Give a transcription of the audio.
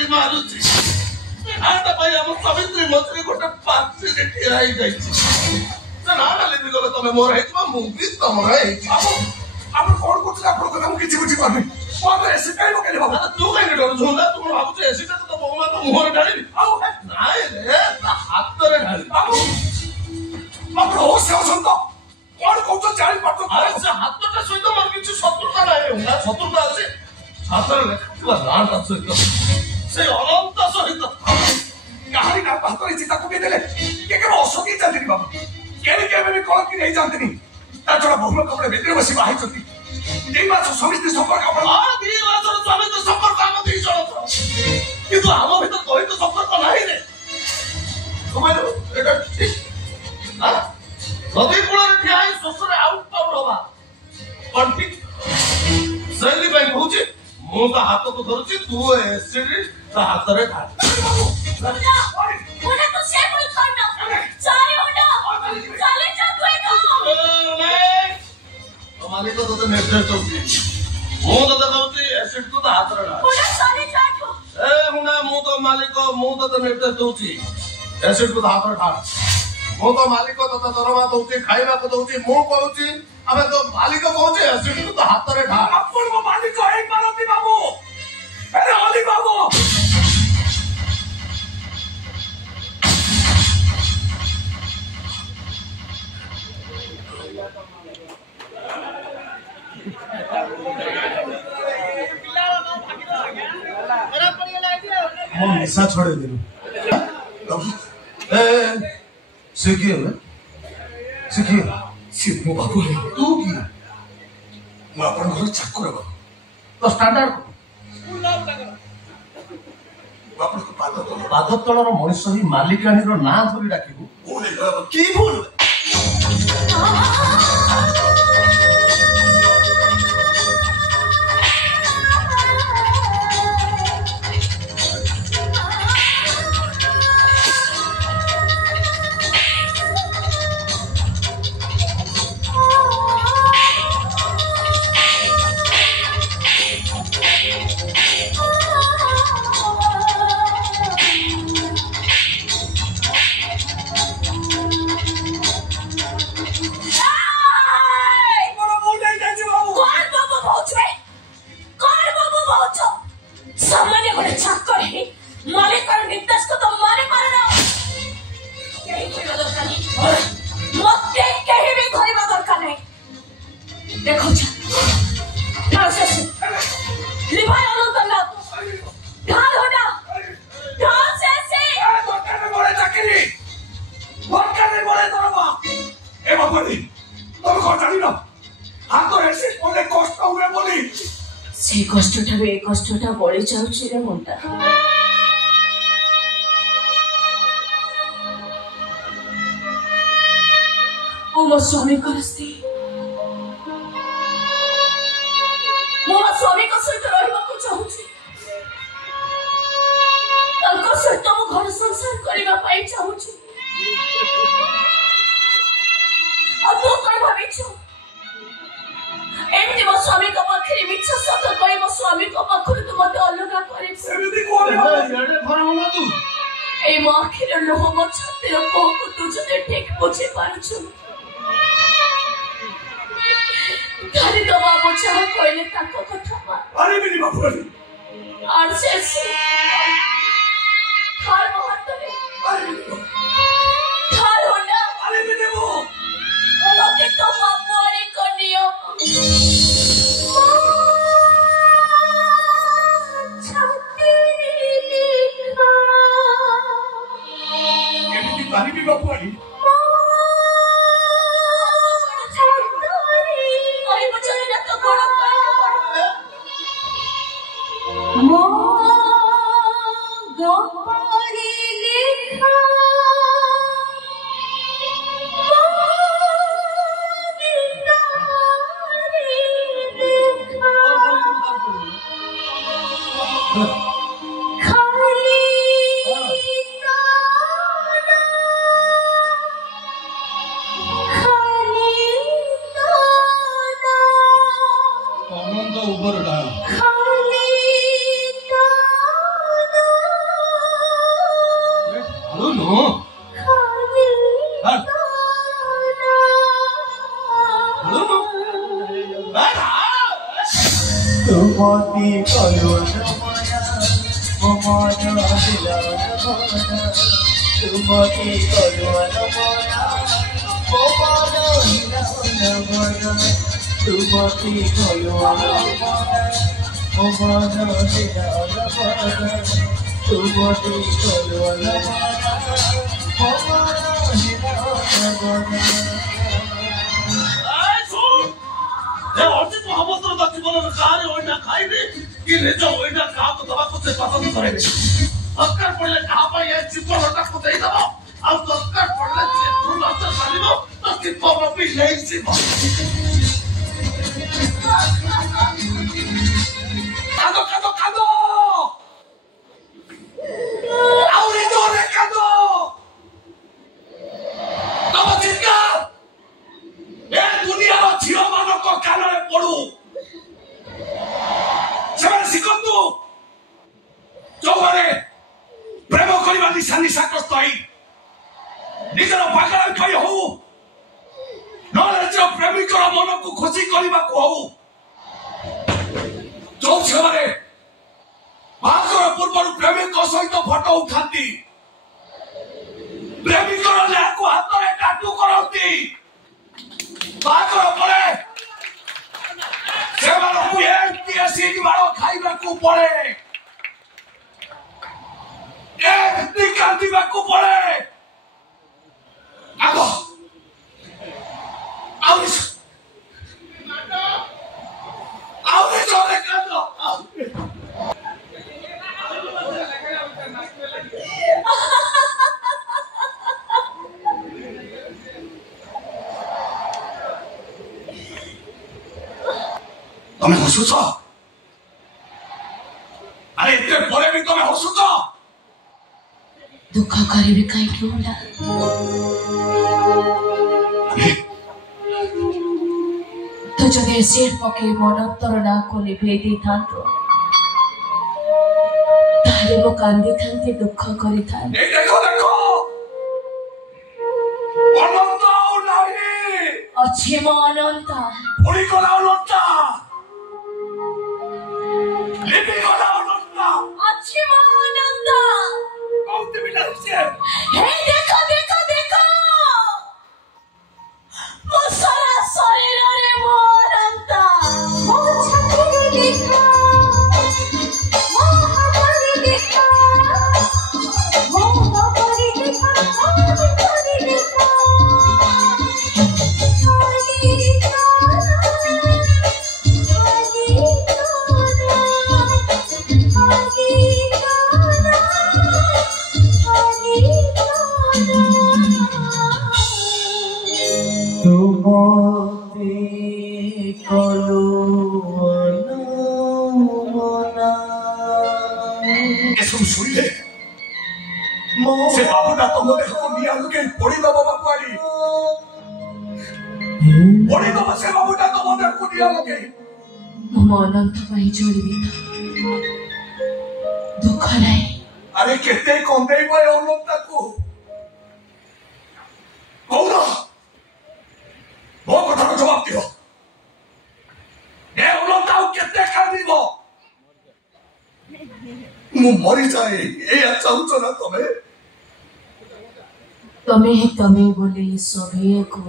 କରି ମାରୁଛି ନାଟା ପାଇଁ ଆମ ସମିତ୍ରୀ ମଝିରେ ଗୋଟେ ପାଚିରେ ଠିଆ ହେଇଯାଇଛି ସେ ନାଟା ଲିଭିଗଲେ ତମେ ମୋର ହେଇଯିବ ମୁଁ ବି ତମର ହେଇଛି ଆପଣ କଣ କରୁଛନ୍ତି ଆପଣଙ୍କ କଥା ମୁଁ କିଛି ବୁଝିପାରୁନି ଏସି କାହିଁ ପକେଇଲେ ବାବୁ ତୁ କାହିଁକି ଡରୁଛୁ ତୁ କଣ ଭାବୁଛୁ ଏସିଟା ତ ବୋଉ ମା ତ ମୁହଁରେ ଢାଳିବି ଆଉ ନାଇଁ ରେ ତା ହାତରେ ଢାଳିବି ବାବୁ ଆପଣ ହୋସ୍ ଅଛନ୍ତି ତ କଣ କହୁଛନ୍ତି ଜାଣିପାରୁଛ ଆରେ ସେ ହାତଟା ସହିତ ମୋର କିଛି ଶତ୍ରୁତା ନାହିଁ ଶତ୍ରୁତା ଅଛି ହାତରେ ଲେଖାଥିବା ନାଁଟା ସହିତ ସେ ଅନନ୍ତ ସହିତ କାହାରି ନାଁ ହାତରେ ଚିତା ପକେଇ ଦେଲେ କେ କେବେ ଅସକି ଯାଆନ୍ତିନି ବାବୁ କେବେ ବି କଳକି ନେଇ ଯାଆନ୍ତିନି ତା ଛଡା ବହୁ ଲୋକ ਆਪਣੇ ଭିତରେ ବସି ବାହାଇଛନ୍ତି 2 ମାସ ସମିସ୍ତି ସମ୍ପର୍କ ଆପଣ 2 ମାସର ସମିସ୍ତି ସମ୍ପର୍କ ଆମ 2 ଜଣଙ୍କର କିନ୍ତୁ ଆମ ଭିତରେ ଦୈହିତ ସମ୍ପର୍କ ନାହିଁ ରେ ଏଟା ଠିକ ନଦୀ କୂଳରେ ଠିଆ ହେଇ ଶୋଷରେ ଆଉଟ ପାଉଟ ହବା କଣ ଠିକ ସେଇଥିପାଇଁ କହୁଛି ମୁଁ ତା ହାତକୁ ଧରୁଛି ତୁ ଏସିଡ୍ ତା ହାତରେ ଢାଳ ମାଲିକ ତତେ ନିର୍ଦ୍ଦେଶ ଦଉଛି ମୁଁ ତତେ କହୁଛି ଏସିଡ୍ ତୁ ତା ହାତରେ ଢାଳ ହୁଣା ମୁଁ ତ ମାଲିକ ମୁଁ ତତେ ନିର୍ଦ୍ଦେଶ ଦଉଛି ଏସିଡ୍ ତୁ ତା ହାତରେ ଢାଳ ମୁଁ ତ ମାଲିକ ତତେ ଦରମା ଦଉଛି ଖାଇବାକୁ ଦଉଛି ମୁଁ କହୁଛି ଆମେ ତ ମାଲିକ କହୁଛି ଏସିଡ୍ ତୁ ତା ହାତରେ ଢାଳ ଆପଣ ମୋ ମାଲିକ ହେଇପାରନ୍ତି ବାବୁ ଆରେ ଅଲି ବାବୁ ମୋ ନିଶା ଛଡେଇ ଦେଲୁ ସେ କିଏ ସେ କିଏ ସିଏ ମୋ ବାବୁ ତୁ କିଏ ମୁଁ ଆପଣଙ୍କର ଚାକର ବାବୁ ତ ଷ୍ଟାଣ୍ଡାର୍ଡ ଆପଣଙ୍କ ପାଦ ତଳର ମଣିଷ ହିଁ ମାଲିକାଣୀର ନାଁ ଧରି ଡାକିବୁ କି ଭୁଲ से कष्टा ए कष्टा बड़ी जाऊँ रे मुंडा मो स्वामी स्त्री मो स्वामी सहित रहा चाहूँ सहित मो घर संसार करने चाहूँ तू कौन भाई एमती मो स्वामी पाखे मिछ सत कही मो स्वामी पाखर तू मत अलग कर मो आखिर लोह मो छातिर कोहकु तू जो ठीक बुझे पारछु तारी तो बाबू चाह कहले ताको कथा अरे बिनी बाबू और से थार मो हाथ रे थार होना अरे बिनी वो लगे तो बाबू अरे कनियो पानी भी बापू आई तुमती कलुन मना मोमन दिलन मना तुमती कलुन मना मोमन दिलन मना तुमती कलुन मना मोमन दिलन मना तुमती कलुन मना मोमन दिलन मना ଅବସ୍ତ୍ର ତ ଜୀବନର କାହାରେ ଓଇନା ଖାଇବି କି ନିଜ ଓଇନା କାହାକୁ ଦେବାକୁ ସେ ପସନ୍ଦ କରେନି। ଦରକାର ପଡ଼ିଲେ କାହା ପାଇଁ ଏ ଜୀବନଟାକୁ ଦେଇଦେବ ଆଉ ଦରକାର ପଡ଼ିଲେ ଯିଏ ଭୁଲ ହାତ ଚାଲିବ ତ ଜୀବନ ବି ନେଇଯିବ। କାଦ କାଦ କାଦ ଆହୁରି ଜୋରେ କାଦ ତମ ଚିତ୍କାର ଏ ଦୁନିଆର ଝିଅ ମାନଙ୍କ କାନରେ ପଡୁ ସେମାନେ ଶିଖନ୍ତୁ ଯୋଉମାନେ ପ୍ରେମ କରିବା ନିଶା ନିଶାଗ୍ରସ୍ତ ହେଇ ନିଜର ପାଗଳ ପାଇଁ ହଉ ନହେଲେ ନିଜ ପ୍ରେମିକର ମନକୁ ଖୁସି କରିବାକୁ ହଉ ଯୋଉ ଝିଅମାନେ ବାହାଘର ପୂର୍ବରୁ ପ୍ରେମିକ ସହିତ ଫଟୋ ଉଠାନ୍ତି ପ୍ରେମିକର ଦେହକୁ ହାତରେ ଟାଟୁ କରନ୍ତି ବାହାଘର ପରେ ସେମାନଙ୍କୁ ଏମିତି ଆସିକି ମାଡ଼ ଖାଇବାକୁ ପଡେ ଏମିତି କାନ୍ଦିବାକୁ ପଡେ ଆଗ ଆହୁରି ଜୋରେ କାନ୍ଦ ତମେ ହସୁଛ ଆରେ ଏତେ ପରେ ବି ତମେ ହସୁଛ ଦୁଃଖ କରିବି କାହିଁକି ମୁଣ୍ଡା ତୁ ଯଦି ଏସିଡ୍ ପକେଇ ମନନ୍ତର ନାଁକୁ ଲିଭେଇ ଦେଇଥାନ୍ତୁ ତାହେଲେ ମୁଁ କାନ୍ଦିଥାନ୍ତି ଦୁଃଖ କରିଥାନ୍ତି ଦେଖ ଦେଖ ଅନନ୍ତ ଆଉ ନାହିଁ ଅଛି ମୋ ଅନନ୍ତ ପୁଣି ଗଲା ଅନନ୍ତ ଲିଭି ଗଲା ଅନନ୍ତ ଅଛି ମୋ ଅନନ୍ତ କଉଠି ବି ନାହିଁ ହେ ଦେଖ ଦେଖ ଦେଖ ମୋ ସାରା ଶରୀରରେ ମୋ ଅନନ୍ତ ମୋ ଛାତିରେ ଦେଖ ମୋ ହାତରେ ଦେଖ ମୋ ହାତରେ ଦେଖ ମୋ ହାତରେ ଦେଖ ଏସବୁ ଶୁଣିଲେ ସେ ବାବୁଟା ତମ ଦେହକୁ ନିଆଁ ଲୁକେଇ ପୋଡ଼ିଦବ ବାବୁଆଡ଼ି ପୋଡ଼ିଦବ ସେ ବାବୁଟା ତମ ଦେହକୁ ନିଆଁ ଲୁକେଇ ମୋ ଅନନ୍ତ ପାଇଁ ଜଳିବି ଦୁଃଖ ନାହିଁ ଆରେ କେତେ କନ୍ଦେଇବ ଏ ଅନନ୍ତକୁ କହୁନ ମୋ କଥାର ଜବାବ ଦିଅ ଏ ଅନନ୍ତ ଆଉ କେତେ କାନ୍ଦିବ ମୁଁ ମରିଯାଏ ଏଇଆ ଚାହୁଁଛ ନା ତମେ ତମେ ବୋଲି ସଭିଏ କୁହ